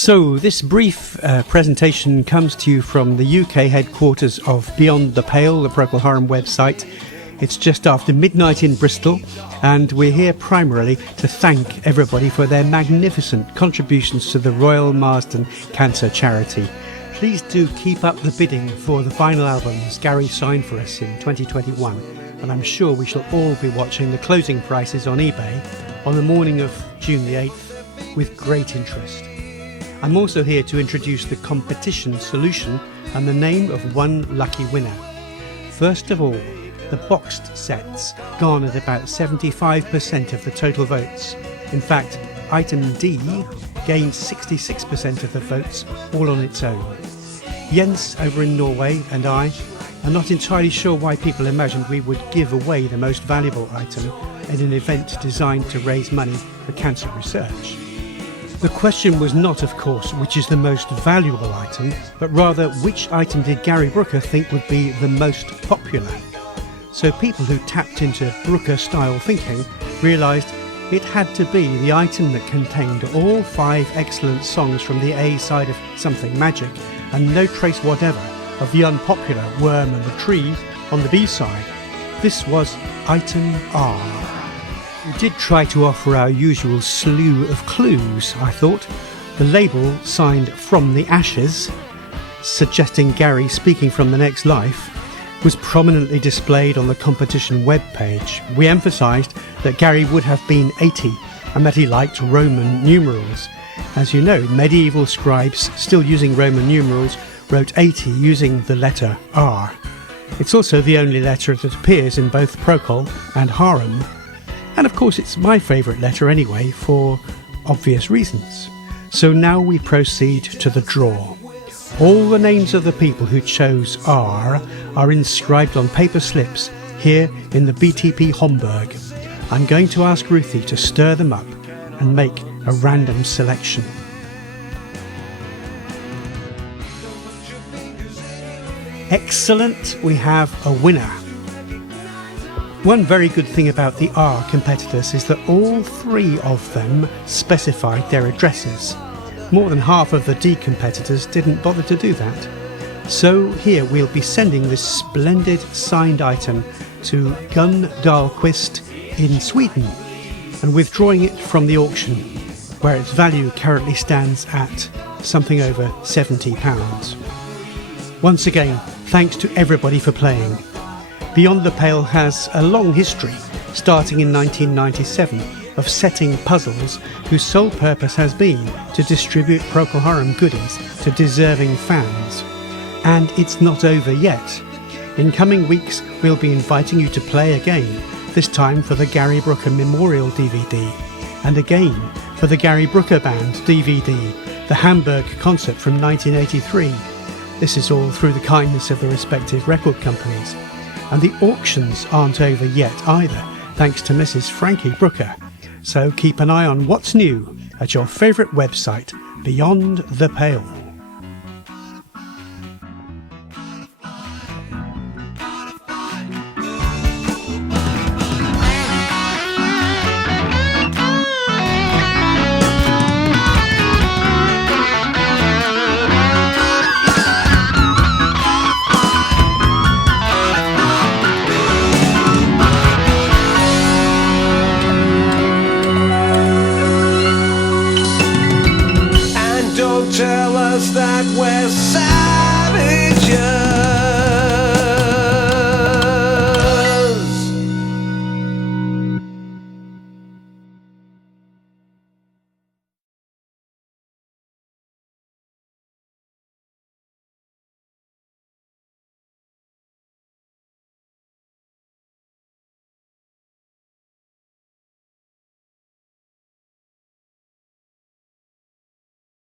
So this brief presentation comes to you from the UK headquarters of Beyond the Pale, the Procol Harum website. It's just after midnight in Bristol, and we're here primarily to thank everybody for their magnificent contributions to the Royal Marsden Cancer Charity. Please do keep up the bidding for the final albums Gary signed for us in 2021, and I'm sure we shall all be watching the closing prices on eBay on the morning of June the 8th with great interest. I'm also here to introduce the competition solution and the name of one lucky winner. First of all, the boxed sets garnered about 75% of the total votes. In fact, item D gained 66% of the votes all on its own. Jens over in Norway and I are not entirely sure why people imagined we would give away the most valuable item in an event designed to raise money for cancer research. The question was not, of course, which is the most valuable item, but rather which item did Gary Brooker think would be the most popular. So people who tapped into Brooker-style thinking realised it had to be the item that contained all 5 excellent songs from the A side of Something Magic and no trace whatever of the unpopular Worm and the Tree on the B side. This was item R. We did try to offer our usual slew of clues, I thought. The label signed From the Ashes, suggesting Gary speaking from the next life, was prominently displayed on the competition webpage. We emphasised that Gary would have been 80 and that he liked Roman numerals. As you know, medieval scribes still using Roman numerals wrote 80 using the letter R. It's also the only letter that appears in both Procol and Harum. And of course it's my favourite letter anyway, for obvious reasons. So now we proceed to the draw. All the names of the people who chose R are inscribed on paper slips here in the BTP Homburg. I'm going to ask Ruthie to stir them up and make a random selection. Excellent, we have a winner. One very good thing about the R competitors is that all 3 of them specified their addresses. More than half of the D competitors didn't bother to do that. So here we'll be sending this splendid signed item to Gun Dahlqvist in Sweden and withdrawing it from the auction, where its value currently stands at something over £70. Once again, thanks to everybody for playing. Beyond the Pale has a long history, starting in 1997, of setting puzzles whose sole purpose has been to distribute Procol Harum goodies to deserving fans. And it's not over yet. In coming weeks, we'll be inviting you to play again, this time for the Gary Brooker Memorial DVD, and again for the Gary Brooker Band DVD, the Hamburg concert from 1983. This is all through the kindness of the respective record companies. And the auctions aren't over yet either, thanks to Mrs. Frankie Brooker. So keep an eye on what's new at your favourite website, Beyond the Pale. Tell us that we're savages.